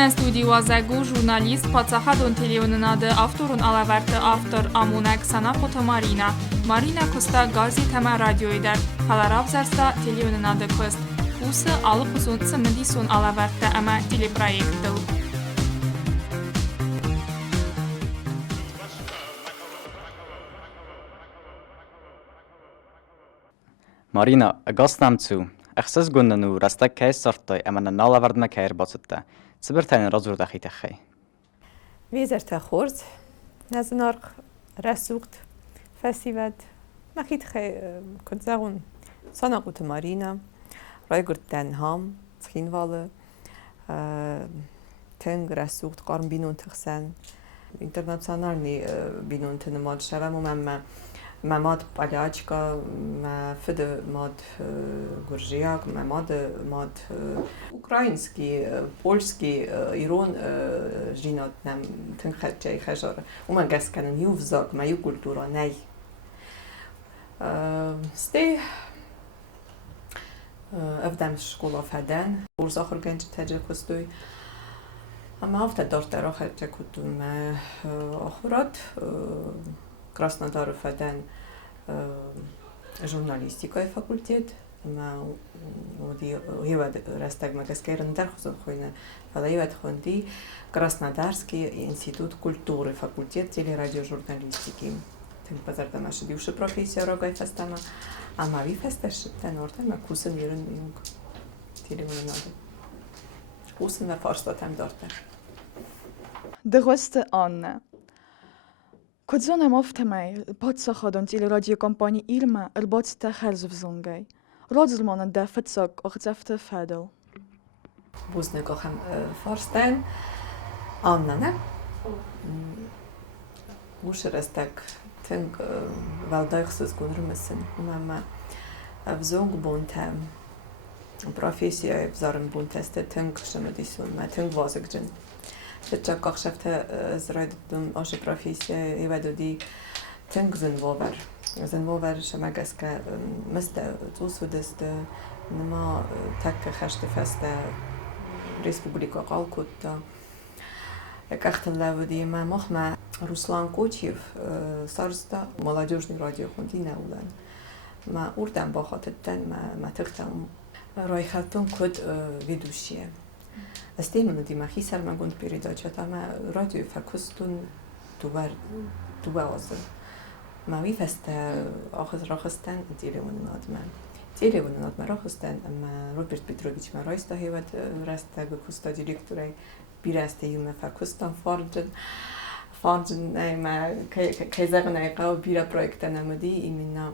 Në studiu Azegu, журналист Пацахадон телевизионнада авторун алаверте автор Амуна Ксана фото Марина. Marina Costa gazi tema radyoyu der. Halarab zersta televizionnada kost. Usa alıp uzun sımıdi son alaverte ama teleproyektil. Marina, gastam zu. Axsas gunnanu rasta kays sartay amana nalavardna kayr basıtta. Sibirtani razurda xitxay. Wezerta khorz. Naznarq rasuqt festival. ما خیلی کنت زغون سانقوت مارینا رایگرد تنهام خینواله تنگ رسوخت قارن بینون تخسن اینترنشنال نی بینون تنماد شبم و من ماد پالیاچکا من فد ماد گرجیاک من ماد اوکراینسکی پولسکی ایران جینات نم تنگ خدای خجاره و من گس کنن یوفزاک من یو کلتورا نی ستی افدام شکولا فدان ورز آخر گنج تجربه کستوی اما افت دارت را خرج کدوم آخرات کراسنودار فدان ژورنالیستیکای فاکولتیت ما ودی هیواد راستگ مگسکرن در خصوص خوینه فلایواد خوندی کراسنودارسکی інститут культури факультет телерадиожурналистики Bazarda maşı bivşi profesiyora gay festama ama vi festeş ten orta ma kusen yerin yung televizyonda kusen ve farsta tem dorta درسته Anne. کدزانم آفتمای پادسخادن تیل رادیو کمپانی ایرما البات تخرز بزنگای. رادزلمان دفت سگ اخزفت فدل. بوزنگاه هم فرستن Anne ne? Muszę restek Tünk valdajxsız gunurmasın. Ama avzong buntam profesija vzarım bunteste tünk şamadisun. Ma tünk vazıgcın. Çak akşafta zraydum aşı profesija evadudi tünk zinvover. Zinvover şamagaska meste tusudeste nima takke xashte feste Respublika Qalkutta. Кахталавди ма мохма Руслан Кочев староста молодежный радиохунди наулан ма урдам ба хотаттан ма тахтам райхатун код ведущие استيمن دي ما خيسر ما كنت передача там радио фокустун туваз ما وي فست اخذ راخستان телевизионнад ма راخستان اما روبرت پتروویچ ما راستا هيوت راستا گوستا ديريكتوري بیرسته یوم فکستان فارجن ما کیزگان ایقا بیرا پروژه نمودی ایمینا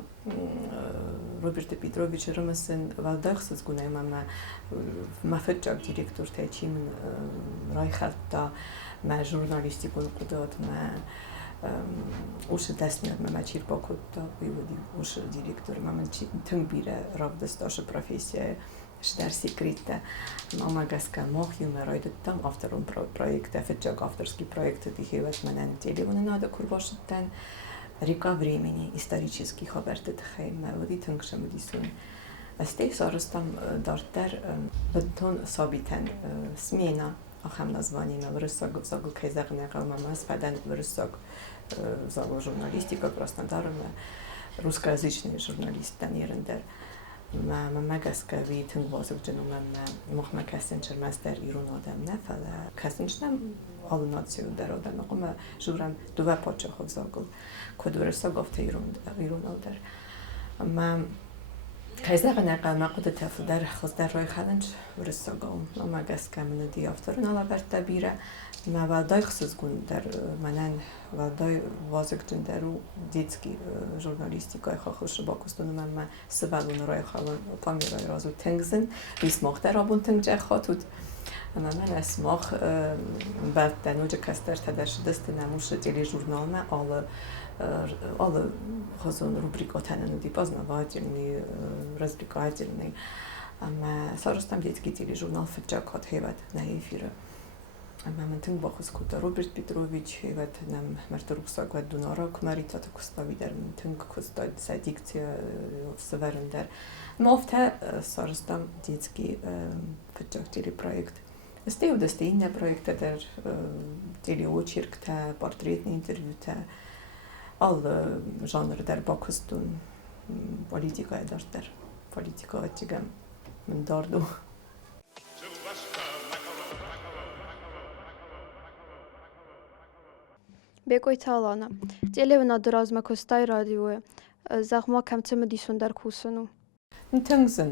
روبرت پیتروویچ رمسن والداخسز گونه ما فتجاب دیرکتور تاچیم رای خطا ما ژورنالیستی قدرت ما اوش دست میاد ما چیر باکود تا بیودی اوش دیرکتور ما تنگ بیره راب دستاش پروفسیه در سیکریت ما گسکه ماهی مرایدتم افترون پروژه فتجاگ افترسکی پروژه دیگه من телевизионнада курбашдтан река времени исторический хабарт тхайм мавди тнгшамдисун асте сарстам дартер бтон сабитан смена ахам название на выросок загл кайзагне калмамас падан выросок загл журналистика Краснодарна русскоязычный журналист танерендер ما مگسکه وی تنگ واسق جنوم مخم کسنچر مستر ایران آدم نفله کسنچنم آلوناتیو در آدم نقوم جورم دو پاچه خوب زاگل کدورسا گفته ایران آدر ما Kaysa gana ma qudta fdar khasdar roy khalanch ورساگام ما گس کمن دی افتارن ala برتا بیره ما ودای خصوص گون در منن ودای وازگتن درو دیتسکی ژورنالیستیکای خوش با کستون من سوالون روی خالن کامیرای رازو تنگزن بیس مختر آبون تنگ خاطود اما من اسماخ بعد دنوج کستر تدرش دست نموش تیلی ژورنال ما alle gewoon rubrikotane die познавательные, развлекательные. Зараз там детский тележурнал «Фиджак» от Хеват на эфире. Мен тим бахус кута Роберт Петрович Хеват нам мартуруксак вад дунарак марита такуставидер тим кустад садикция в Северендер. Мовта зараз там детский «Фиджак» телепроект. Стеу да стейна проекта der телеочерк та портретный интервью та alle genre der bakustun politika eder politika açıgam men dardu Бекой талана. Телевна драз ма костай радио. Захма камцем дисун дар кусуну. Tungsen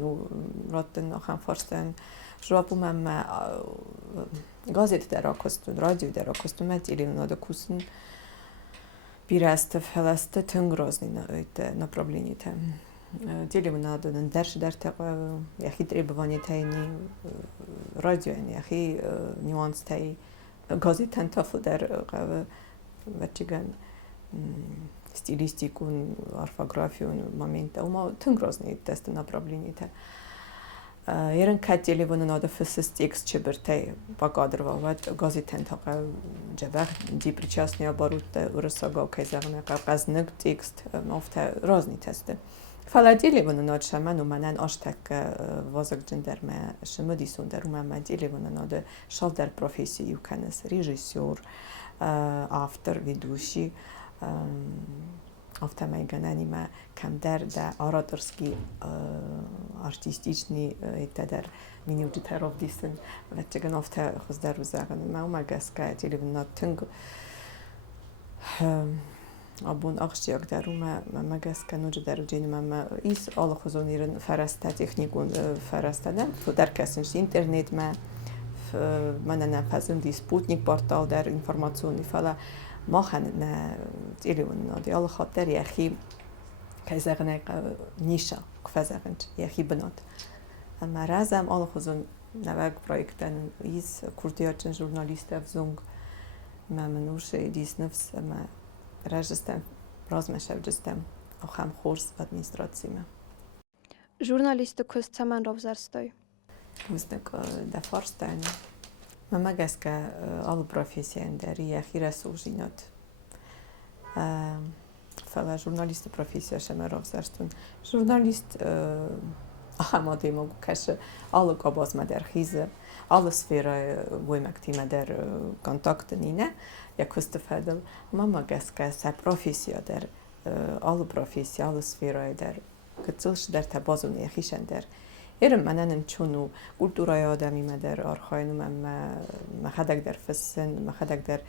rotten och han försten jobbade med gazet där akostun radio där akostun med televna där kusun Пирасте феласте тынгрозный это направление там. Делим надо дальше яхи требования тайни радио яхи нюанс тай газетан тафл дар вачиган стилистику орфографию момента ума тынгрозный тест направление та. Ерен кателевон надо фсс текст чебертай багадрвават газетан таqa جبر دی причастные обороты урысага кайзагна казнык текст мофта разный тесты. Фаладелевон над шаман уманан аштак вазак джендерме шмадисон дар умама делевон над шалдар профессии юканес режиссер, автор, ведущий автомайганани ма камдар да ораторский артистичный итадар миний үдитаров дисен вачган авта хоздар узаган ма умагаска телевна тынг абун ахшияк дарума магаска нуж даруджин мама ис алла хозонирен фараста техникун фарастада фодаркасин интернет ма манана фазен ди спутник портал дар информационный фала ماخن نه تلوون نادی آل خاطر یخی کایزگنه نیشا کفزگنج یخی بناد اما رازم آل خودم نوک پروژکتن ایز کردیاتن ژورنالیست افزونگ ممنوش دیس نفس اما راجستم رازمشب جستم آخام خورس ادمینستراتسیمه Журналисты көз цаман ровзарстой. وزنک دفارستن ما گسکه آل پروفسیون داری یخی رسوجینات فلا ژورنالیست پروفسیون شما رفزرستون ژورنالیست آماده ما کش آل کاباز مدر خیزه آل سفره وی مکتیم در کنتاکت نینه یا کستفادل ما گسکه س پروفسیون در آل پروفسیون آل سفره در کتلش در تبازون یخیشن در ایرم منن چونو کلتورای آدمی مدر آرخاینو ما خدک در فسن ما خدک در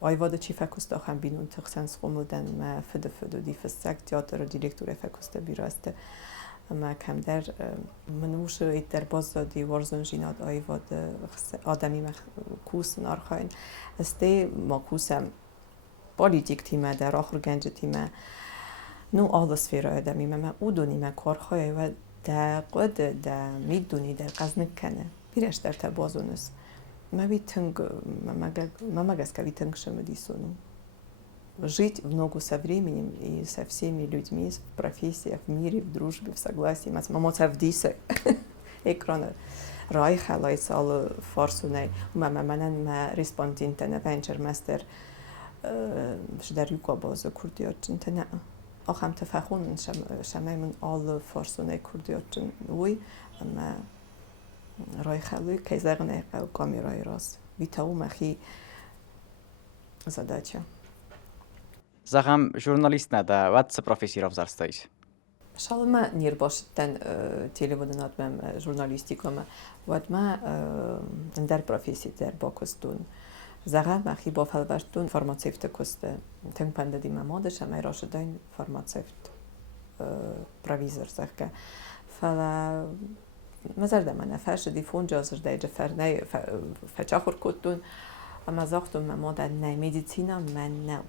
آیواد چی فکست آخم بینون تخسنس قمودن ما فد دی فسک تیاتر دیرکتور فکست بیراسته ما کم در منوش ایت در باز دادی ورزن جیناد آیواد آدمی ما کوسن آرخاین استه ما کوسم پالیتیک تیمه در آخر گنج تیمه نو آل سفیر آدمی ما اودونی ما کارخواه و در قد در میدونی در قزنک کنه بیرش در تبازونست ما витинг ما магаска витинг шамадисону жить в ногу со временем и со всеми людьми в профессиях, в мире, в дружбе, в согласии. Мамо цавдиса экрана райха лайсал фарсунай. Мама манан ма респондентана венчер мастер شدر یوکا باز کردیاتن تنه آخام تفخون شمای من آل فارسونه کردیاتن وی اما رای خلوی که زغنه و کامیرای راست بیتاو مخی задача. Zagam jurnalist nada, wat professie ravzarstayız? Şalma nir baştan telefonun atmam jurnalistikama vatma der professi der bakostun. Zagam maxi ba falbartun farmacevt koste. Teng pandedi mamode şamay raşdayn farmacevt. provizor zaka fala مازال ما نفرش دی فون جازر دی جفر نه فچاخور کتون اما زاختم ما در نه مدیسینا من نه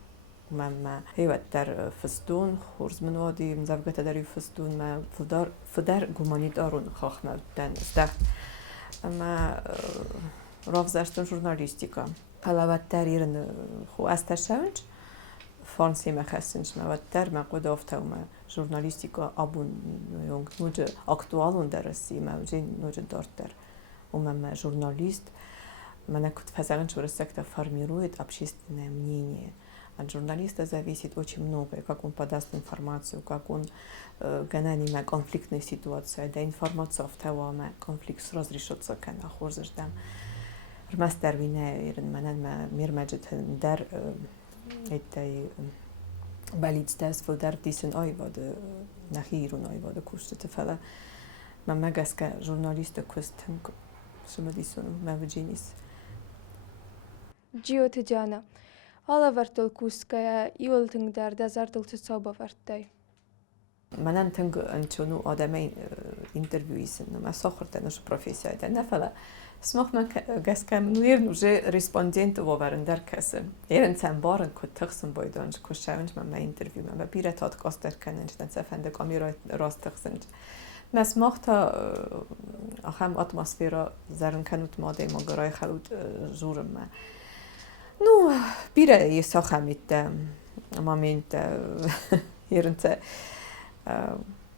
ما هیوت در فستون خورز من وادی مزوجت داری فستون ما فدار گمانی دارون خاخ مودن استخت اما راف زشتن ژورنالیستیکا حالا در ایران خو استشونج فرانسی مخصنش ما در ما قد آفتم ما ژورنالیستیکا آبون یونگ نوچه اکتوالون درسی ما جین نوچه دارت در ما ژورنالیست من نکت فزعن شو رسکت формирует общественное мнение. От журналиста зависит очень многое, как он подаст информацию, как он генерирует конфликтные ситуации, да информация в того, конфликт разрешится, когда хозяин там. Мастер вине, ирен манен мир маджет дар этой балицтас дар дисен айвад нахирун айвад куште фала. Мамагаска журналиста кустен شما دیسون موجینیس. جیو تجانا. حالا ورتل کوسکaya یولتنگ در دزارتل تصابه ورتای. منم تنگ انچونو آدمی اینترویویسن. ما ساخرت نش پروفسیای در نفلا. اسمح من گس کم نیر نوجه ریسپاندینت و ورندر کسم. ایران سنبارن کد تخسن بایدانج کشاونج من اینترویو من بیره تاد کاستر کننج نسافنده کامیرا راست تخسنج. مس ماختا آخام اتمسفیرا زرن کنوت ماده ماگرای خلود زورم ما. نو بیره یه ساخمیت مامینت هرنت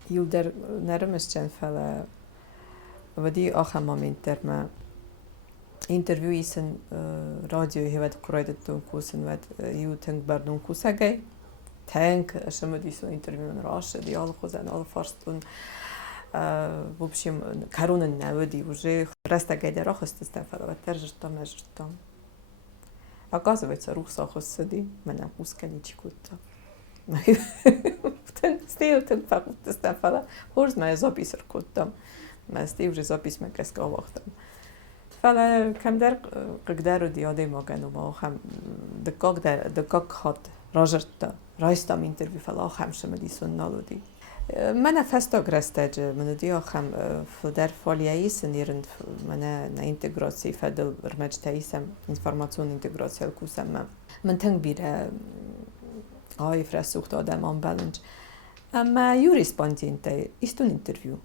یودر نرمش چند فلا ودی آخام مامینت در ما اینترویویسن رادیوی هود کرایدتون کوسن ود یو تنگ بردون کوسگی تنگ شما دیسو اینترویون راش دیال خوزن آل فارستون в общем, корона наводи уже растагайда рахостастан фалаваттар жиртам ажиртам. Оказывается, рух сахосади, мана усканичкутта. Стил тен факутастан фала, хорз ма записар куттам. Ма стил уже запис ма каска вахтам. Фала камдар قدر دیاده ما کنم و هم دکاک خود راجرت رایستم اینترویو فلا هم شما دیسون نالودی. من فستا گرستج من دیا خم در فعالیتی سنیرند من اینتگراسی فدل برمجتایسم اینفورماسیون اینتگراسی الکوسم من تنگ بیره آی فرسوخت آدم آن بالنج اما یو ریسپاندینت ایستون اینترویو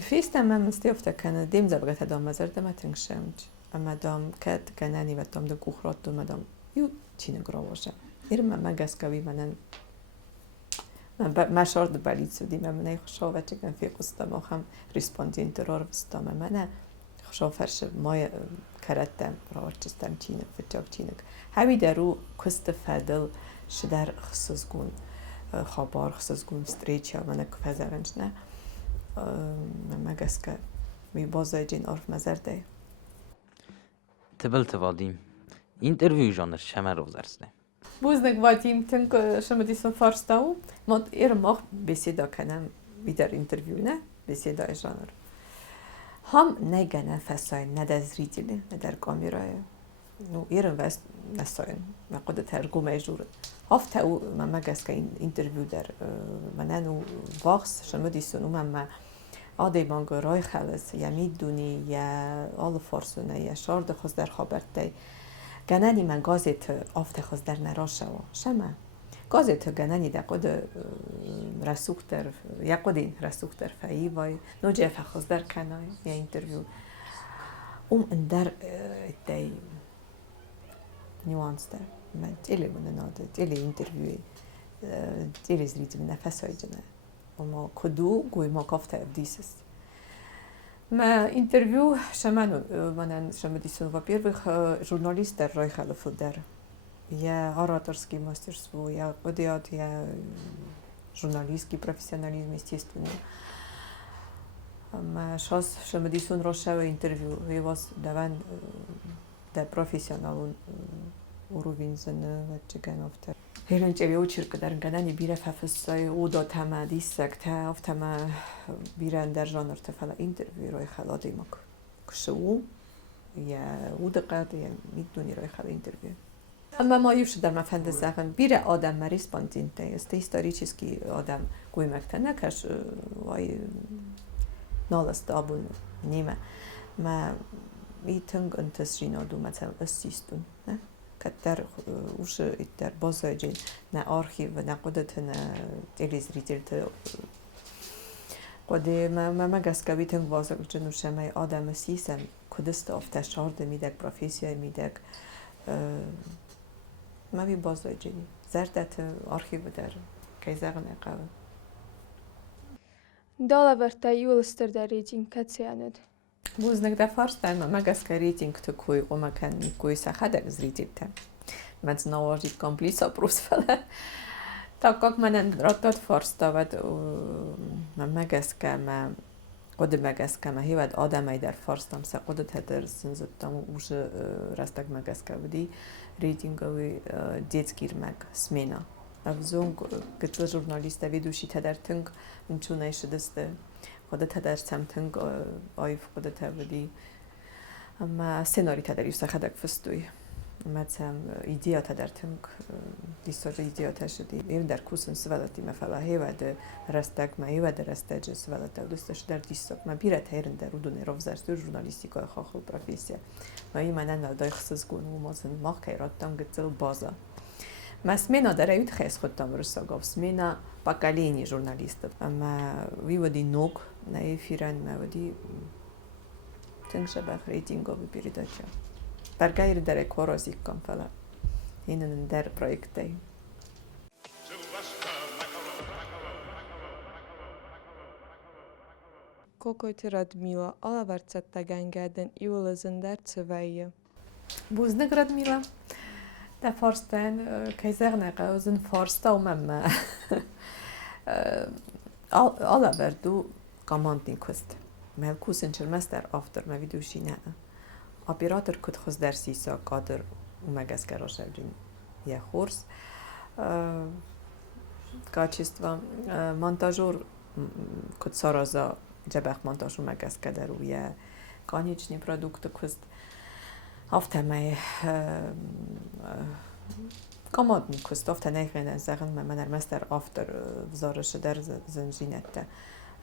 فیستم من مستیفته کنه دیم زبگت دام مزرد ما تنگ شمج اما دام کت کنانی و دام دکوخرات دو مدام یو چی نگراوشه ایرم من گسکوی منن ما شارد بالیت دیم من نخشاو چه کن فیکوستم آخام ریسپاندینت رار وستم من خشاو فرش مای کردم راوچستم چینه فتیاب چینه همی درو کست فدل شدر خصوصگون خبر خصوصگون استریچ یا من کفزارنج نه من گسکه می بازای جین عرف مزرده تبل توادیم اینترویو جانر شما روزرسنه بوزنگ واتیم تنگ شما دیسون فارستاو ما ایرم ماخ بسیدا کنم بیدر اینترویو نه بسیدا جانر هم نگنه فسای ندازریدیله ندر کامیرای نو ایرم وست نساین ما قد ترجمه جورد هفته او ما مگس که اینترویو در منو واقس شما دیسون ما آدی مانگرای خلاص یا میدونی یا آل فارسونه یا شارد خود در خبرتی گنانی من گازت آفت خود در نراشه و شما گازت گنانی در قد رسوخ در یا قدین رسوخ در فایی وای نوجه فخوز در کنای یا اینترویو در دی نیوانس در من دیلی من ناده دیلی اینترویو دیلی زرید من نفس های جنه و ما کدو گوی ما کافته افدیسست ما اینترویو من شما دیسون و پیروی ژورنالیست در رای خلافو در یا ораторский мастерство یا قدیات یا ژورنالیستский профессионализм естественно ما شاس شما دیسون را شو اینترویو ویواس دوان در профессионалун уровень زنه و چگن افتر هیرن چه بیوچیر که در گنانی بیره ففسای او دا تما دیسک تا افتما بیرن در جانر تفلا اینترویو روی خلا دیمک کشو یا او دقیقه یا میدونی روی خلا اینترویو اما ما już در مفند زغن بیره آدم مریض پانتینته است هیستوریچیسکی آدم قویمکته نکش وای نالست آبون نیمه ما ایتنگ انتسرینا دو مثلا استیستون نه کتر وش ایتر بازاجین نه آرخیو نه قدرت نه الیز ریتیلت قدی ما گسکوی تنگ بازار جنوشه می آدم سیسم کدست آفته شارد میدک پروفیسیای میدک ما بی بازاجینی زردت آرخیو در کیزاغ نقاو دالا ورتا یولستر در ریجین کتسیاند. Búznak, de farsztán megeszke réting tök új omaken új szakadek zrítítem. Mert navarzik komplisa plusz fele. Tak menen rattat farsztavat megeszke, قد megeszke, هیواد آدمی در farsztam se قدت هدر سنزتام už rastak megeszke budi rétingovi детскир meg smena. Avzung gıtlı jurnaliste veduşi tedertünk înçunayşı deste. قدرت هدر سمتنگ آیف قدرت بودی اما سناری تدریس خدک فستوی مثلا ایدیا تدرتنگ دیساج ایدیا تشدی این در کوسن سوالتی مثلا هیواد رستگ ما هیواد رستج سوالت دوستش در دیساک ما بیرت هرن در رودن روزارستو ژورنالیستیکا خاخل پروفیسیا ما ایمانن دای خصوص گونو مازن ما کیراتم گتل بازا ما سمينا دريوت خيس خدتم رساقاف سمينا باكاليني جورناليست اما وي ودي نوك ناي فيران ما ودي تنشبه ريتينغو ببيريداتشا برغاير دري كورازيك كم فلا هنا ندار برويكتي Kokoit Radmila, alavercette gengeden iulazın der цвея. بوزنك Radmila ده فارستان كيزغنقة وزن فارستا ومما alla verdu kamantin közt. Mel kusencsel mester after me vidusine. Operator kut hoz der sisa kader umegezke rosevdin je hors. Kacsistva montażur kut saraza dzebech montaż umegezke der uje konieczny produkt közt. After mei komodni közt after neigen zeggen men er mester after vzarışı der zinjinette.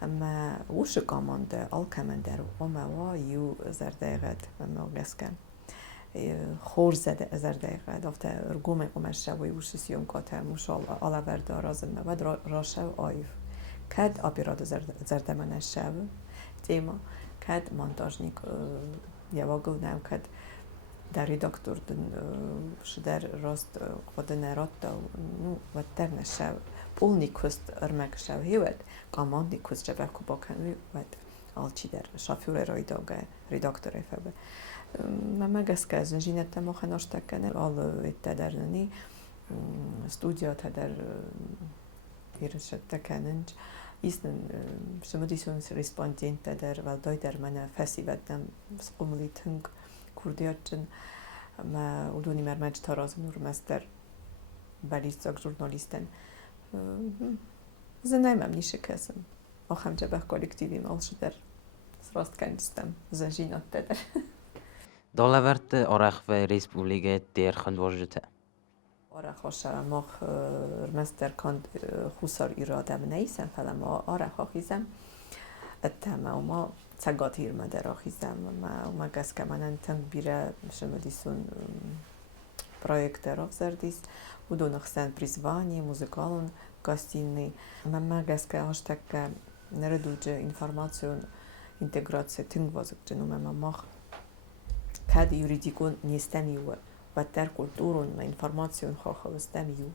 Ama وش komande alkemender oma wa yu zerdeget ama gesken. خورزده زرده‌اید after رگوم قماشه و وش سیون کاته مشال علا ورد رازم و راشه آیف کد آپیراد زرده منشه تیما کد مانتاژنیک یواگل نم کد در ریداکتور دن شدر راست خودن رات نو و در نشه پولنی کست ارمک شو هیوت کاماندی کست جبه کوبا کنی و آلچی در شافور رایداگه ریداکتوره فبه ما گسک از جینت ما خناشته کنه آل اتدرنی استودیات در ایرشت کننج ایستن شما دیسون ریسپاندینت در ولدای در من فسی بدم سقوملی تنگ کردیاتن ما اودونی مرمج تاراز نور مستر بالیستاک ژورنالیستن زنایم نیشه کسم آخم جبه کالکتیویم آلش در راست کنجستم زنجینات در دالاورت آرخ و ریسپوبلیگه دیر خند واجده آرخ آشه ما مستر کند خوصار ایرادم نیسم فلم آرخ آخیزم اتما و ما تگات ایرما در آخیزم ما گس که من انتنگ بیره شما دیسون projekt rozardis u donahsen prizvanje muzikalon gostilni. Ma gaska hashtag nareduđe informaciju integracije tingvazak dženuma mah kad juridikon njestemiju vater kulturun ma informacijun hohal stemiju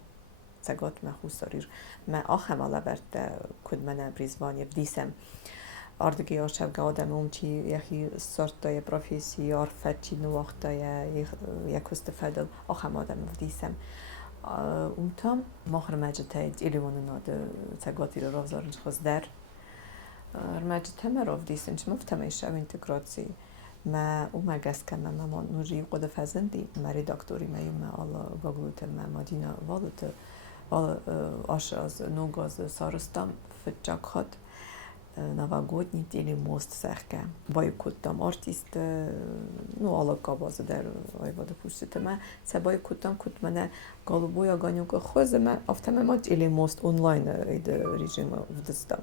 cagot ma husarir ma achem alaberte kud mana prizvanje vdisem Ardagi oshavga odam umchi yahi sortaya professi arfatchi nuwaqtaya yakustafadal axam odam vdisem umtam mahr majtayt ilionuna de tagati rozarj khazdar majtama rovdisen chmuftam shav integracji ما وما جاسكا ما نجي قد فازندي ما ريداكتوري ما يوم على جوجل ما مدينة والت على أشخاص نوجاز سارستم في الجاكات новогодний или мост сехке. Бойкоттам артист, ну алака базы der ayvada puşteme. Se boykottam kut mene galuboya ganyoga xozeme afteme mat или мост онлайн ide rejime vdestam.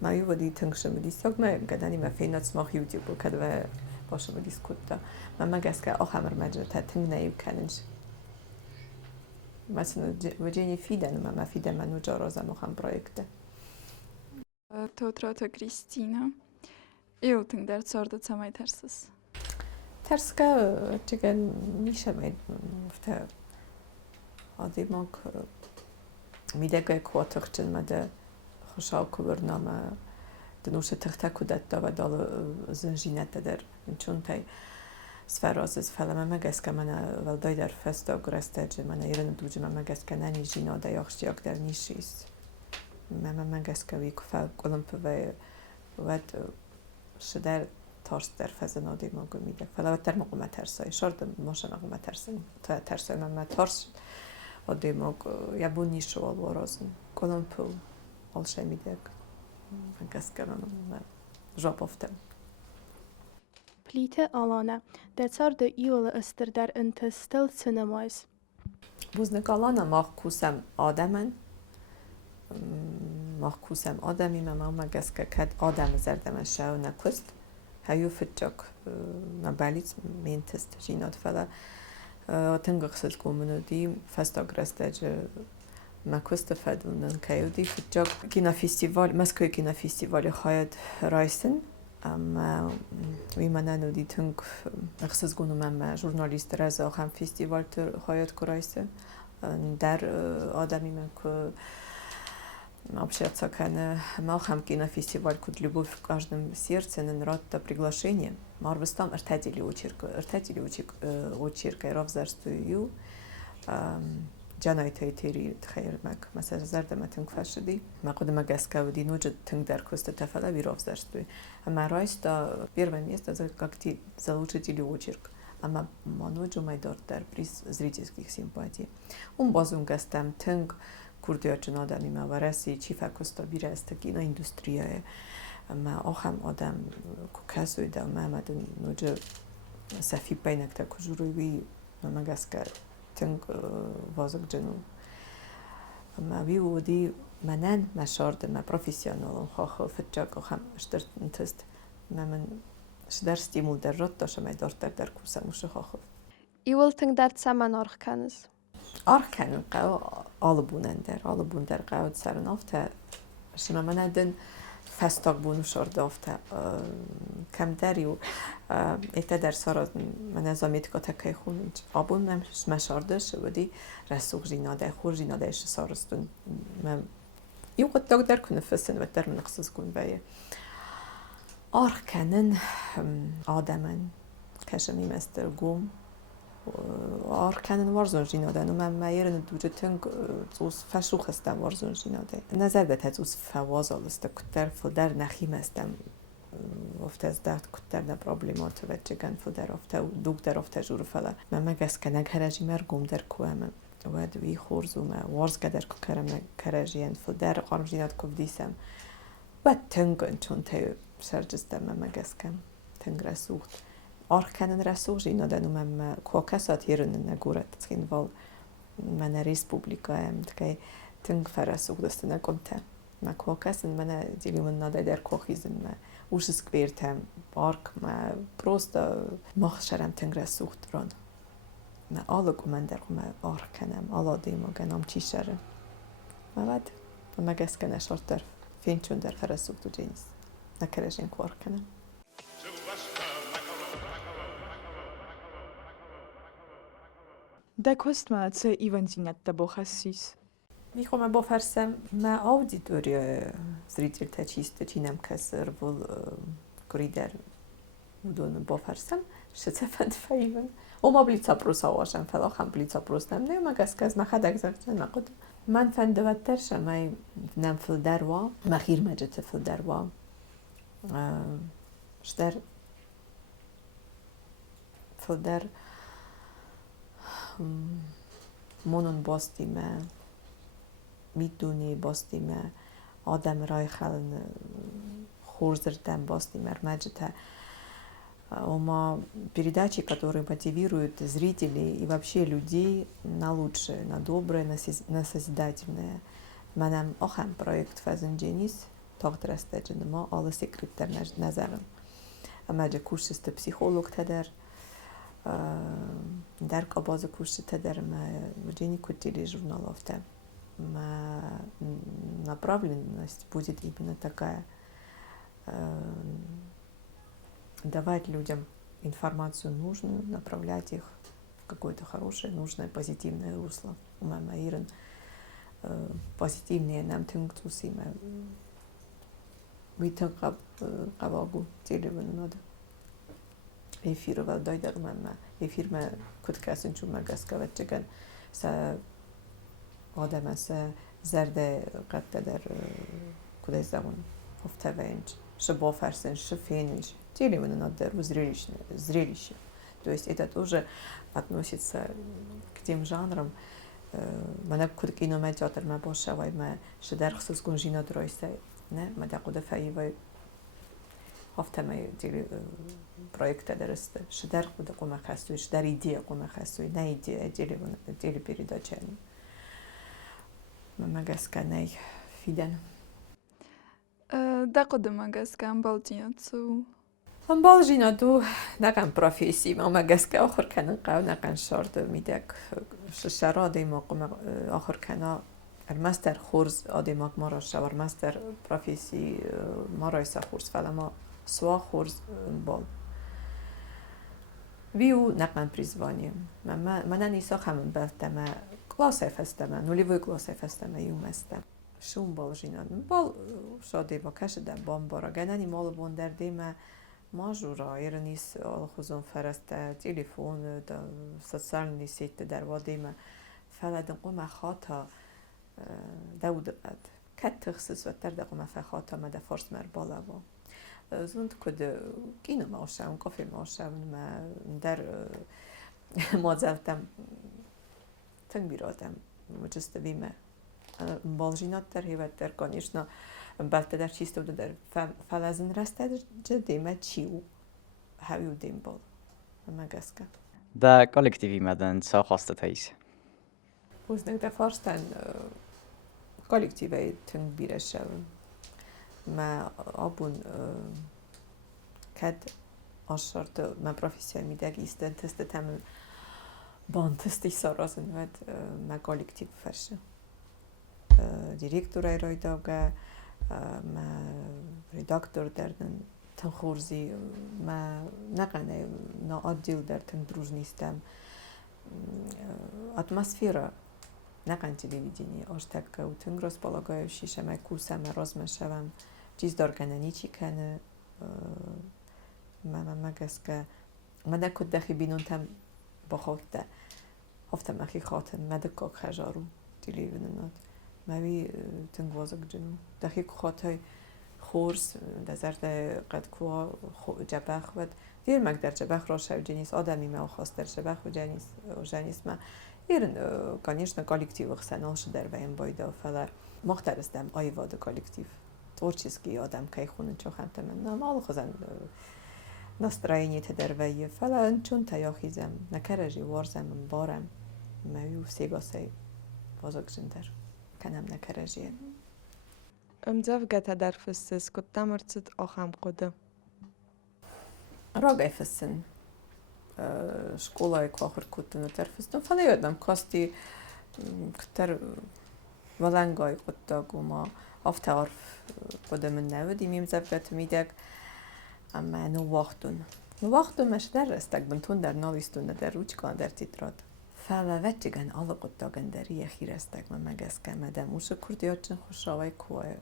Ma ju di tungshme di sag me gadani ma feinat smach YouTube kadve başıma diskutta. Ma magaska ahamer majeta tungne yukanj. Mesela veceni fiden ma fiden manu jaroza moham projekte. Totrata Kristina. Eu tenho der sorte de samai tersas. Terska igen میشه مفته آدیماک میده کواتخچن مده خوشحال که برنامه دنوشه تخته کدت دا و دال زنجینت در چون تای سفرازز فلما مگس که من ولدای در فستا گرسته من ایران دوجه من مگس که ننی جینا دا یاخشیاک در نیشیست من مگس که وی کفا کلمپ و شدر تارس در فضا آدیماگو میده فلوت در مقومه ترسای شرد ماشا مقومه ترسای تا ترسای من تارس آدیماگو یبونی شوال وارازم کلمپو alsem ideg. Megeszkelem, zsapoftem. Plite alana. Decar de iole öster der inte stil cinemais. Buznek alana mahkusem ademen. Mahkusem ademi, ma megeszkeket adem zerdeme se nekust. Helyű fitcsak, ma belic, mintest zsinat fele. A tengakszet kommunudi, festagresztegy ما كنت فادون كيودي في الجوك كنا فيستيفال مسكو كنا فيستيفال خايد رايسن اما ويما نانو دي تنك اخصص قونو مما جورناليست رزا هم فيستيفال تر خايد كرايسن در آدمی من که общаться كان ما هم كنا فيستيفال كود любовь в каждом сердце народ то приглашение марвестам артадили очерка равзарстую جنایت تیری خیر مک مثلا زرد تنگ فشدی ما خود ما گسکه و دی نوجد تنگ در کست تفلا ویراف درستوی اما رایست первое место за как ти залучили очерк اما ما نوجو مایدار در بریز зрительских симпатий базун гастам тенг курдиячын адами ма вараси чифа коста бирасты кино индустрия ма ахам адам кукасуй да мамадын ножо сафи пайнакта кужуруй ма гаска تنگ وازق جنو ما بيودي منان ما شارد ما بروفيسيونال خاخ فتجاك وخم اشترت انتست ما من شدر ستيمول در رد داشت ما دارت در كوسا مش خاخ Iol ting der saman orkanes. أركان قاو آلبون در قاو سرن أفتا شما من عندن فستاق بونو شارد أفتا كم داريو ایتا در سارا من از آمیت که تکای خونج آبون من شاردش ودی رسوق جیناده خور جیناده ایش سارستون من یو قد داگ در کنه فسن و در من اخصاص کن بایه آرکنن آدمن کشمی مستر گوم آرکنن وارزون جیناده من مایرن دوجه تنگ زوز فشوخ استم وارزون جیناده نظر ده تزوز فوازال است کتر فدر نخیم استم ofta zdat kutterda problémát vetségen foder ofta dugder ofta zsurfala ma megeszkenek herezi mergum der kuem wad vi horzuma warsgader kukerem kerezien foder qarmjinat kovdisem wad töngen chon te sergestem ma megeszkem tengre sucht arkenen resurgina de numem kokasat hirun negurat skinval mana respublika tkay teng ferasuchtestene konte ma kokasen mana dilumen der kochizm وش سكبيرتهم بارك ما بروستا مخشرم تنگره سوخت ران ما آلق من در ما آرکنم آلا دیما گنام چی شرم ما بعد ما گسکنه شارتر فین چون در فره سوخت و جینیس نکرشین که آرکنم ده kost ma ce Ivanzinet da bochassis. میخوام بفرستم ما آودیتوری زریتر تچیست چینم کسر ول کریدر بودن بفرستم شتفند فیمن و ما بلیتا پروسا واشم فلا خم بلیتا پروستم نه ما کس ما خدک زرد ما قد من فندوتر شمای نم فل دروا ما خیر مجت فل دروا شدر فل در مونون باستی ما میدونی باستیم آدم رای خلن хурзертем басни мермеджета. Ома передачи, которые мотивируют зрителей и вообще людей на лучшее, на доброе, на созидательное. Менем охем проект фазендженис, тохтрестеджен ма, але секреттер назарم. اماجه کورس است پسیخولوگ تدر درک آباز کورس تدر ما جنی кутили журналовте. Направленность будет именно такая: давать людям информацию нужную, направлять их в какое-то хорошее, нужное, позитивное русло. У меня ирен позитивные нам тунктусима. Витакап кавагу телевизор надо. Эфир валдайдар мама. Эфир ма куткасин чума гаскават чиган са آدم سه زرده قد در کدای زمان افته венч شبا فرسن шефенич телевизор надо зрелище. То есть это тоже относится к тем жанрам. Мене куд кинотеатр ма бошавай ма шедер хсус гунжина дройса. نه ما در قدر فعیوای هفته می دیگه پروژه درسته شدر قدر قوم خستوی شدر ایده قوم خستوی نه ایده دیلی پیدا چنین ما مگس کنی فیدن ده قدم مگس کن بالجیناتو هم بالجینا دو نکن پروفیسی ما مگس که آخر کنن قو نکن شرط میدک شراده ما قوم آخر کنا الماستر خورز آدماک ما را شور ماستر پروفیسی ما رایسا خورز فعلا ما سوا خورز بال ویو نقمن پریزوانیم من نیسا خمون بلتم کلاسه فستم نولیوی کلاسه فستم یوم استم شون بال جینان بال شاده با کش در بام بارا گنانی مال بوندر دیم ماجورا ایرانیس آلخوزون فرسته تلفون دا سوسیال سیت در وادیم فعلا قوم خاطا داود قد كات تخصص وتردق ما فخاطة ما دفرس مر بالا و زند كد كينو ما وشام كافي ما وشام ما در ما زلتم تنبيراتم مجست بيما بالجينات در هيوت در كانيشنا بالت در چيستو در فلازن رسته جديما چيو هاويو ديم بال ما گسكا ده kollektivi مدن سا خواست تایس Uznek da forstan kollektíve tünk bíresel. Ma abun kad asart ma professzionál mideg isten tesztetem ban teszti szarazın vet ma kollektív ferse. Direktorai rajdaga ma redaktor derden tankhurzi ma naqane na adil der tünk дружнистам атмосфера نقن تلویزیونی آشتک که و تنگ راست بالاگاه شیشه ما کوسه ما راز مشوم چیز دار کننی چی کنه ما گس که ما نکود دخی بینون تم با خواهده هفتم اخی خواهتن ما دکاک خجارو تلویزیونات ما وی تنگ وازق جنو دخی خواهتای خورس دزرد قد کوا جبخ ود دیر مک در جبخ را شو جنیس آدمی ما خواست در جبخ و جنیس ما ایرن конечно коллективах саналш در ویم باید فعلا مختلفم آیواد коллектив творческий آدم که خونه چخم تمن نمال خزن настроение در وی فعلا چون تیاخیزم نکرجی وارزم بارم میو سیگاسی بازک جندر کنم نکرجیه زفقت در فسس کد تمرتت آخم قده راگای فسن школа квахыр кутуну терфистон фалайодам касти ктер валангай куттагума афтар подемн навди мим завгат мидак ама ну вахтун меш درستك بنتون در ناویستون در روچکان در تیترات فعلا وچگن آلا قطاگن در یخی رستک من مگس کمدم اوش کردیاتچن خوشاوی کوه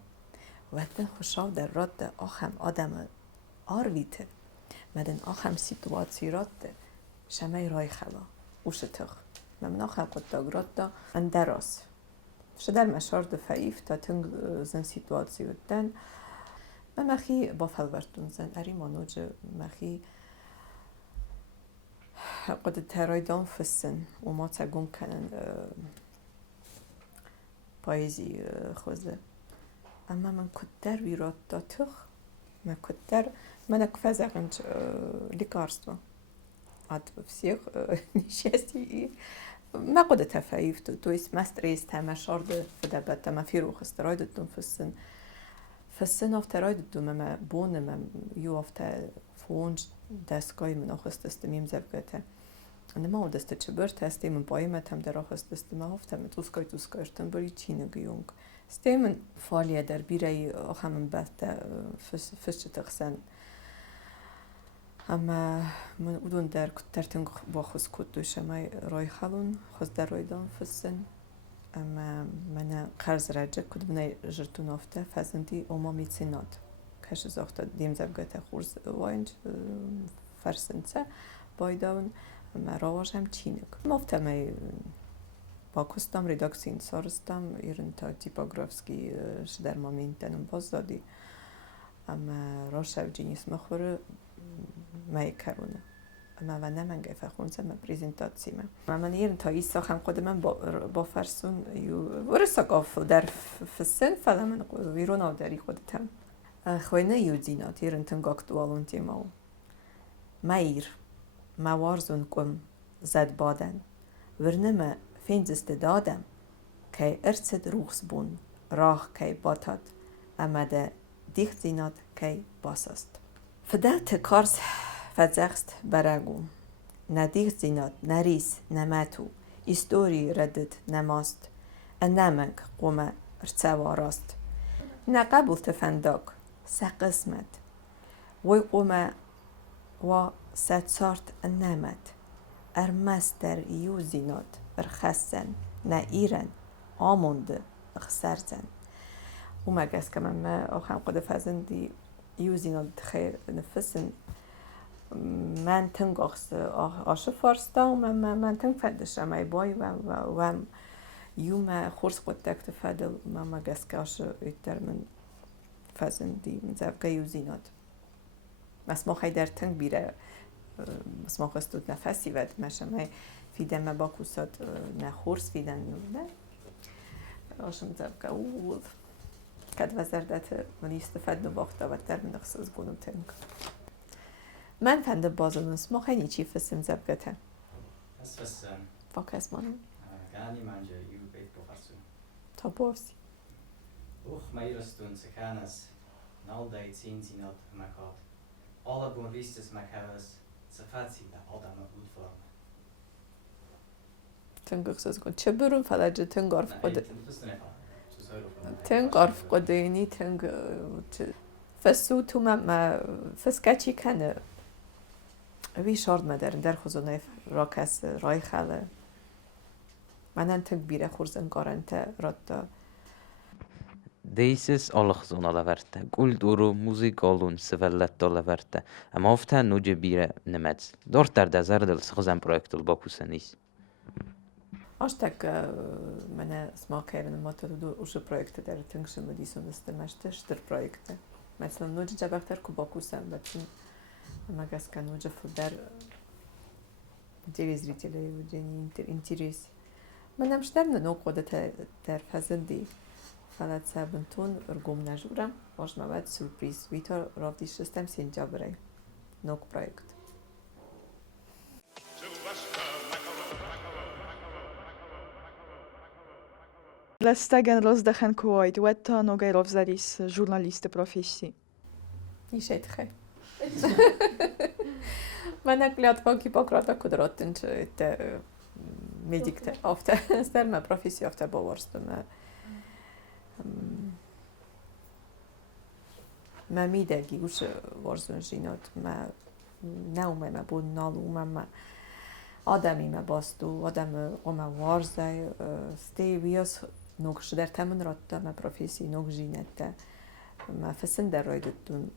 وقتن خوشاو در راد آخم آدم آرویته مدن آخم سیتواتسیرات شمای رای خلا اوشتخ من آخم قطاگرات دا اندراس شدر مشار دفعیف تا تنگ زن سیتواتسیوتن من مخی با فلورتون زن اری مانوج مخی قد ترایدان فسن و ما تگون کنن پایزی خوزه اما من کد در ویرات دا تخ ما كتر ما كفازغنج لكارستو عاد всех несчастье ما قد تفايفت تو اس ماستريس تما شارد فدا تما فيرو خسترايد دم في السن افترايد دم ما بون ما يو افتا فونج دستگاهی من آخست استمیم زبگته نما دست چبرت استیم بایمت هم در آخست استیم هفتم توسکایشتن بری چینه گیونگ استیم فعالیت در بیرای آخم بسته فشت تقسن اما من اودون در کترتنگ با خود کد دوشه مای رای خلون خود در رای دان فسن اما من قرض رجع کد بنای جرتون افته فزندی اوما میتسیناد کش زاخت دیم زبگته خورز واینج فرسنسه بایداون اما رواج هم چینک مفته مای با کستم ریداکسین سارستم ایرن تا تیپوگرافسکی شدر مامینتنم باز دادی اما راشو جینیس مخوره مای کرونه اما و نمنگه فخونسه ما پریزنتاتسیمه من ایرن تا ایسا خم خود من با فرسون ورسا گاف در فسن فلا من ویرونا داری خودتم خوینه یودینات ایرن تنگاک دوالون تیماو مایر موارزون کم زد بادن ورنمه فینزست دادم که ارسد روخس بون راه که باتاد اما ده دیخ زینات که باسست فدات کارس فزخست براگو ندیخ زینات نریس نماتو استوری ردد نماست انمنگ قوم ارتسوا راست نقبل تفنداک سقسمت وی قوم و ستسارت انمت ارمستر یوزینات ارخسن نائیرن آمونده اخسرزن وما قاس كمان ما أو خام قد فازن دي يوزينات خير نفسن من تنقص آشفارستا و من تنفدش أما باي و يوم خورس قد تكتفادل ما قاس كاش يتر من فازن دي من زبقة يوزينات بس ما خيدر تنق بيره بس ما قصدت نفسي ود ماشا ما في دم باكوسات نخورس في دم نه آشم زبقة أول كد وزردت من يستفاد نباخت و در من اخصاص گونم تنگ من فنده بازنوس ما خیلی چی فسم زبقته بس فسم فاك اسمانم گانی منجا یو بیت بخرسون تا بورسی اوخ ما یرستون سکانس نالدای تین زینات مکاد آلا بون ریستس مکاوس سفاتسی دا آدم بود فرم تنگ اخصاص گون چه برون فلجه تنگ عرف قده تنگ عرف قده اینی تنگ فسو تو ما فسکچی کنه وی شارد مدرن در خزونه راکس رای خاله منن تنگ بیره خورزن گارنته راتا Deises alchzon alaverte, kultúru, muzikálun szövellett alaverte, ام افتن نوجه بیره نمدز. دورتر دزر دل سخزن پرویکت الباکوسن ایس. Aştak mene smakayven matodu uşı projekte der tınşımı dison istemeste ştır projekte. Mesela noji cebakter kubakusen batın ama gaskan noji fudar телезрители удени интерес. Менам штемне нокода тер фазенди фалат сабентун ргум нажурам ожмават сюрприз витор равди шестем сентябре нок проект. Lestegen rozdechen kuajt, wetta nogaj rovzaris žurnaliste profesii. Nişet xey. Menek liatva Hipokrata kudrotin te medikte after sterme profesii after bavarstım. ما میدگی گوش ورزون جینات ما نومه ما بود نالومه ما آدمی ما باستو آدم قوم وارزه ستی ویاس نوکش در تمن راتا ما پروفیسی نوک جینت ما فسن در رایدتون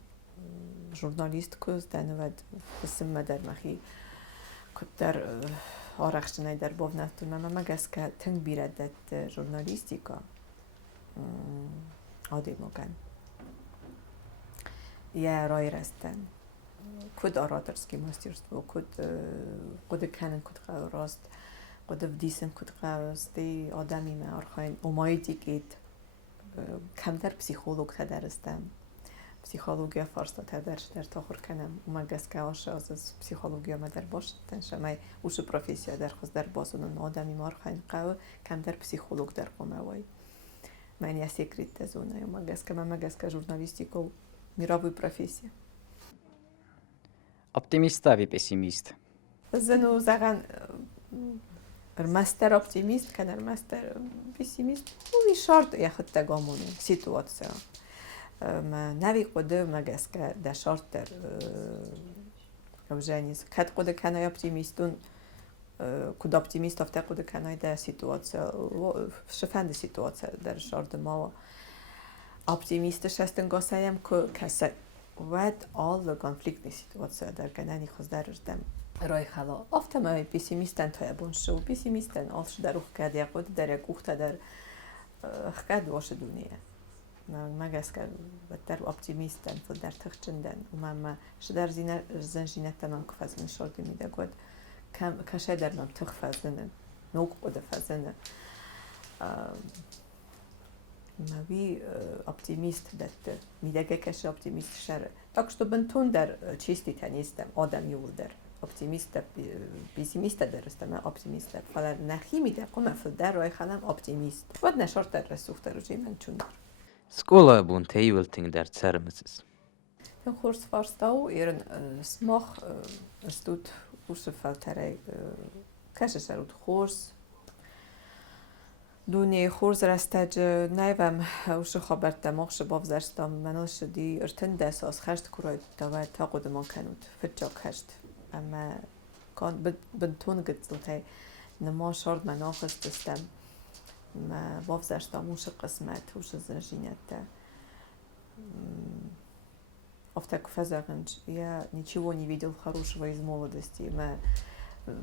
ژورنالیست کز دنواد فسن ما در مخی کد در آرخشنای در باو نفتون ما مگس که تنگ بیردت ژورنالیستیکا آدی موگن یا رای رستن کد آرادرسکی ماسترstvo کد کنن کد راست کد ودیسن کد راستی آدمی ما آرخاین اومایی دیگید کمتر پسیخولوگ تدرستم pszichológia farsztat der tahor kenem umageszke az pszichológia der bosh tense mely usu professzia der hoz der bazon adami marhain qau kam der pszichológ der komawai mely ja sekret zona umageszke журналистико мировой профессия. Optimista wie Pessimist? Zenu zagan master optimist kan master pessimist u short yakhud tagamon situatsiya ما نوی قده مگسکه در شارتر اوجانیز کد قده کنای اپتیمیستون کد اپتیمیست افته قده کنای در سیتواتسیا شفند سیتواتسیا در شارت ما اپتیمیستش هستن گسایم که کسی ود آل کنفلیکت سیتواتسیا در کنانی خوز در رجدم رای خلا افته ما پیسیمیستن تای بونشو پیسیمیستن آلش در اوخ کد یا قده در یک اوخته در خکد واشه دنیا مگسکه در اپتیمیستن فل در تخچندن و من شدر زنجینت من کفازن شردی میده گود کشه در من تخفازن نوک قد فازن ماوی اپتیمیست دت میده کشه اپتیمیست شر так что бентон در чисти тенистем آدم یول در اپتیمیست پیسیمیست درستم اپتیمیست فلا نخی میده قم فل در رای خلم اپتیمیست ود نشارت در رسوخت روزی من چون Skåla bun teivulting der cermesis. Een koers vaststouw, een smag, stoot, oersefalterij, kastjes uit koers. دونی خورز رستج نیوم اوش خبرت ماخش بافزرستم منوش دی ارتن دساس خشت کرای دوای تا قدمان کنود فتجا خشت اما کان بنتون گتزلتای نما شارد مناخست دستم ما بافزرستم اوش قسمت اوش زنجینت افتك فزغنج я ничего не видел хорошего из молодости ما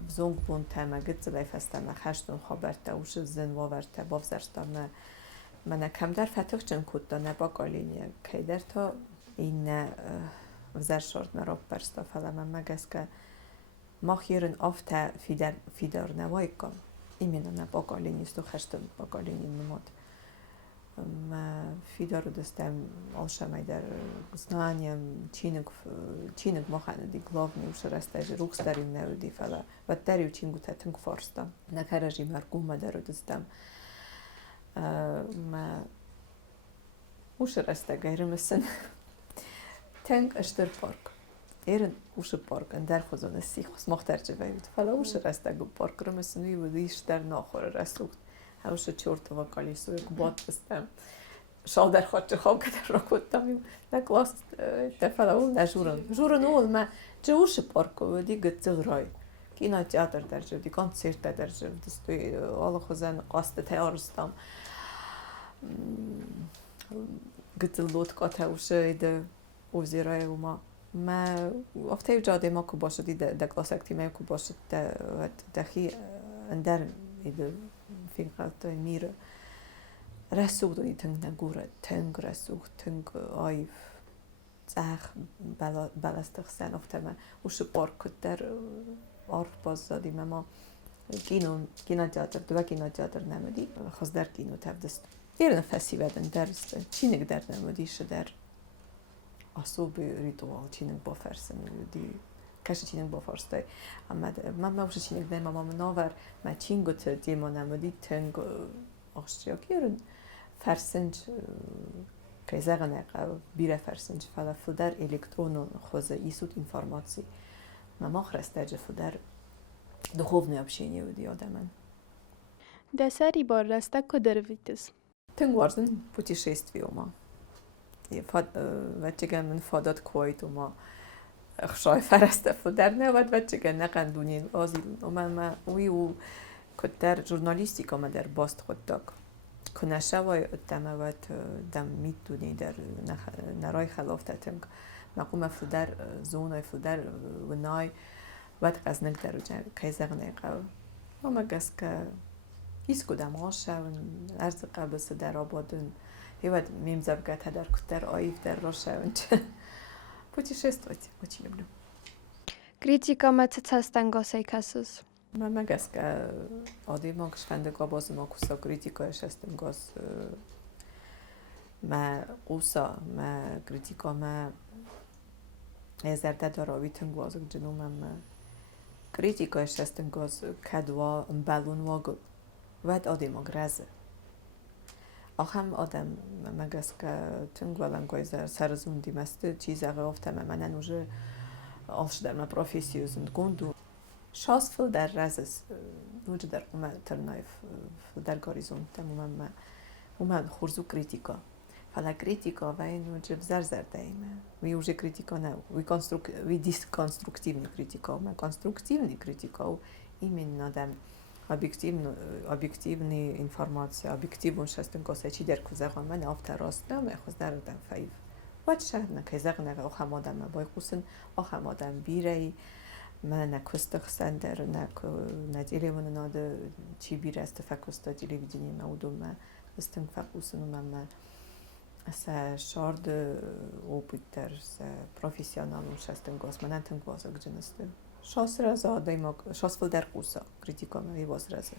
زنگ بون تما گت زلای فستم خشتون خبرت اوش زن واورت بافزرستم من کم در فتح چن کود دانه با کالینی که در تا این وزر شارد مرا برستا فلا من مگس که ما خیرن آفته فیدار نوای کن ایمینا نه با کالینی است و خشتون با کالینی نماد ما فیدار دستم آلشمای در znanjem činog mohanedi glavni uš rasteže ruh starim neudi fala vatari učingu teteng forsta na karaži marguma da rodestam ma uš rastega irmesen teng ashter park eren uš park en der khozon sihos mochterje vayut fala uš rastega park irmesen vi budish der nakhor rasukt هاوش چورتوا کالیسوی کبات بستم شال در خاطر خواب کدر را کدتم نه کلاس تفعله اول نجورن اول ما جوش پارکو دی گتزل رای کینا تیاتر در جو دی کنسرت در جو دستوی آلا خوزن قاست تیارستم گتزل لوت کات هاوش ایده اوزی رای و ما افته جاده ما کو باشد دی در کلاس اکتیمه کو باشد دخی اندر ایده فینقات میره رسوخ دونی تنگ نگوره تنگ رسوخ تنگ آیف زخ بلستخ سن افتمه وش پارک در عرف باز دادیم اما کینا جادر دو کینا جادر نمودی خواست در کینو تفدست یه نفسی بدن درسته چینک در نمودیش در اصوب ریتوال چینک با فرسن دی کاش چینک با فرسته اما من وش چینک نمام اما ناور ما چینگوت دیما نمودی تنگ آشتیا کیرن فرسنج که زغنه بیره فرسنج فلا فدر الکترون خوزه ایسود اینفورماسی ما خرستاج فدر دخوفنی общение ودی آدمان دسری بار رسته کدرویتس تنگ وارزن путешествие ما وچگن من فادات کویت ما خشای فرسته فدر نبود وچگن نقندونین آزیل ما ویو کدر ژورنالیستیکا ما در باست خود داک کنشوای دموت دم میتونی در نرای خلاف تتنگ مقوم فدر زونای فدر و نای وقت از نگ در جن کیزر نگاو اما گس که هیچ کدام آشون ارز قبل در آبادون هیواد میمزبگت در کتر آیف در روشون путешествовать очень люблю. Kritika met hasztángasai kaszos. من مگس که آدی ما کشفنده که باز ما کسا کریتیکایش هستم گاز ما قوسا ما كريتيكا ما ازرده داراوی تنگواز جنوم ما كريتيكا شستنگواز كدوا مبالون واغل ود آدم اگرزه آخم آدم مگس که تنگوالن گویزر سرزوندی مست چیز اگفتم من نوجه آلش در ما پروفیسیوزند گوندو شاس فل در رزز نوجه در اومد ترنایف در گاریزون تمام اومد خورزو كريتيكا فلا كريتيكا و نوجه بزر دايما وی اوجه كريتيكا نه وی دیس کنسترکتیونی كريتيكا ما کنسترکتیونی كريتيكا و ایمن آدم объективные информация, объективун шестен косе чи дер кузаган мен афта раст нам خود دردم فایف وات شهر نکیزق نگه آخم آدم بای قوسن آخم آدم بیری من نکست خسندر ندیلی من ناده چی بیره استفاکستا دیلی بیدینی مودو من استن فقوسن و من از شارد او بیتر پروفیسیونالون شستن گاز من انتن گاز اگجنسته شاس رزا دایما شاس فل در قوسا كريتيكا ما باز رزا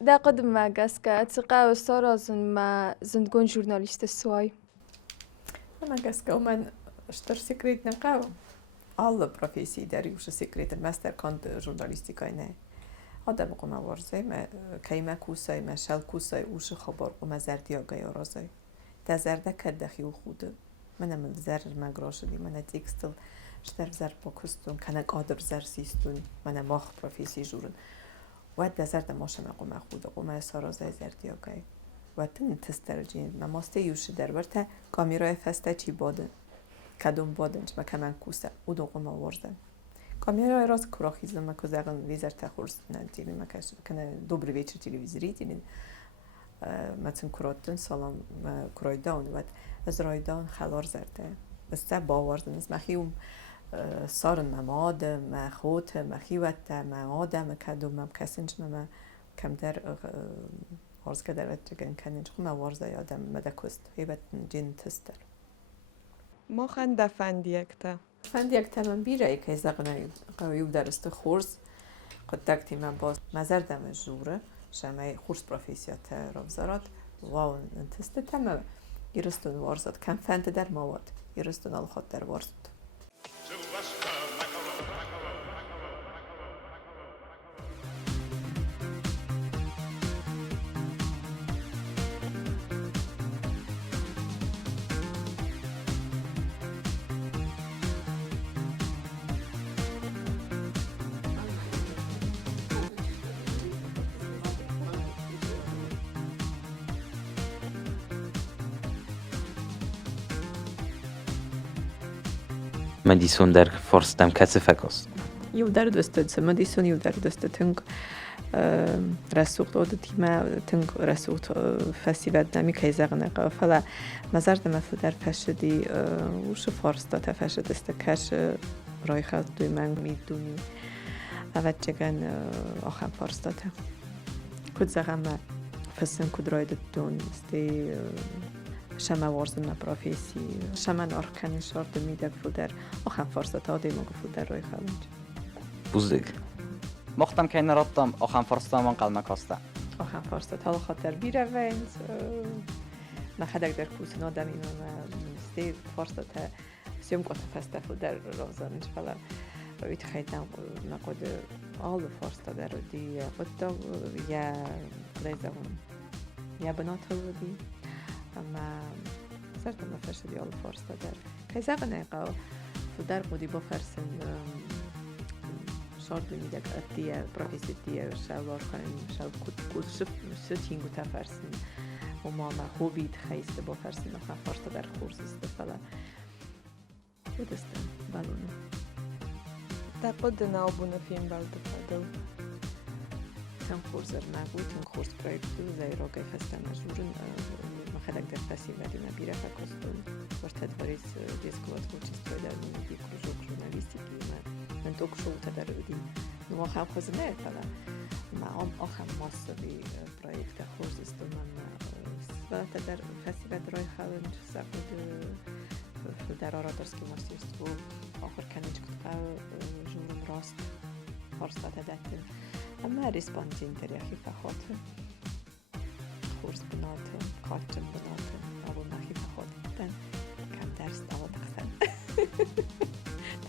دا قدم ما قاسكا اتقا وستارازن ما زندگون جورناليست السواي أنا قاسكا ومن اشتر سكريت نقاو الله بروفيسي داري وش سكريت الماستر كانت جورناليستيكا نه آدم قوم ورزه ما كيما كوساي ما شال كوساي وش خبر قوم زرديا جاي رازي تزرده كدخي وخوده من زر مگراش دی من تکستل شتر زر پاکستون کنه قادر زر سیستون من ماخ پروفیسی جورن و دزر دماش مقوم خود قوم سارازای زردیا که و تن تسترجین من ماسته یوش در ورته کامیرای فسته چی بادن کدوم بادن چه مکمن کوسه او دو قوم آوردن کامیرای راست کراخیزم مکوزگان ویزر تخورس ندیمی مکش کنه دوبری ویچر تلویزیری دیدین مثلا کراتن سلام کرایدان و از رایدان خلار زرده بس باوردن از مخیوم سارن مماد مخوت مخیوت مادم کدوم کسنج مم کم در ارز که در وجهن کننج خو موارزه یادم مدکست هیبت جن تستر ما خند فندیکتا فندیکتا من بیره که زغنه قویوب درست خورس قد دکتی من باز مزر دم جوره شمای خورس پروفیسیات رفزارات واو انتسته تمام يرستون وارزات كان فانت در مواد يرستون الخط در وارزات مدیسون در فرستم کسی فکست یو در دستت مدیسون یو در دستت تنگ رسوخت آد تیما تنگ رسوخت فستیوال نمی که زغنه قافلا مزرد مثل در فشدی وش فارستا تفشد استکش رای خالد دوی من میدونی اول چگن آخر فارستا تا کد زغم فسن کد رای دون استی شما وارزن پروفیسی شما نارکنی شارد میده فودر آخر فارستا دیما گفودر رای خالد بوزگ مختم که نراتم آخر فرستا من قلم کاسته آخر فارستا تا خاطر بیره وینز ما خدک در کوسن آدمی ما ستی فارستا تا سیم قطع فسته فودر روزانش فلا ویت خیلی نقد آل فارستا در دی قطع یا لیزون یا بنات هودی اما سرت ما فرشدی آل فارستا در که زغنه قا فودر قدی با فرسن شارد میده که اتیه پروفیسی تیه شلوار کنیم شل کود شتینگو تفرسن و ما خوبید خیست با فرسن آخر فارستا در خورس است فلا بدستم بالونه تا قد نابونه فیلم بالده فدل تن خورزر نبود تن خورز پرویکتو زیرا که فسته مجبورن مخدک در فستیوالی نبیره فکستون ورتد بریز دیسکوات کوچیست در نمیدی کروژو ژورنالیستیکی من توك شو تدرودي نو خام خزنه فلا ما آخر ماستری پروژه خورز استمام و تدر فستیوال رای خالد ساقد در آرادرسکی ماسترست و آخر کنیج کتقا جورم راست فرصت داده اما ریسپاندین تریخی فخاطر خورز بناته قاتم بناته ابو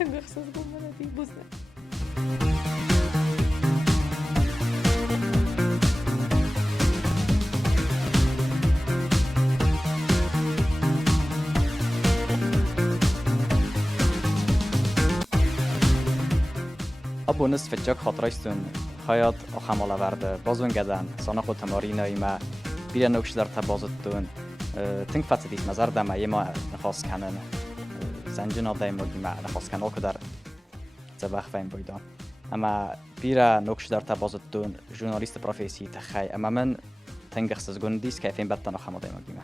تنقص قوم دي بوزنا ابو نصف الجاك خاطريستون خياط اخم على ورده بازون گدن سانخو تمارین ایما بیره نوکش در تبازتون تنگ فتدیس مزار دم ایما نخواست کنن زنجنا دایما گیما نخواست کنن که در زبخ فهم بایدان اما بیره نوکش در تبازتون ژورنالیست پروفسی تخی اما من تنگ خصوص گندیس که فهم بدتن اخم دایما گیما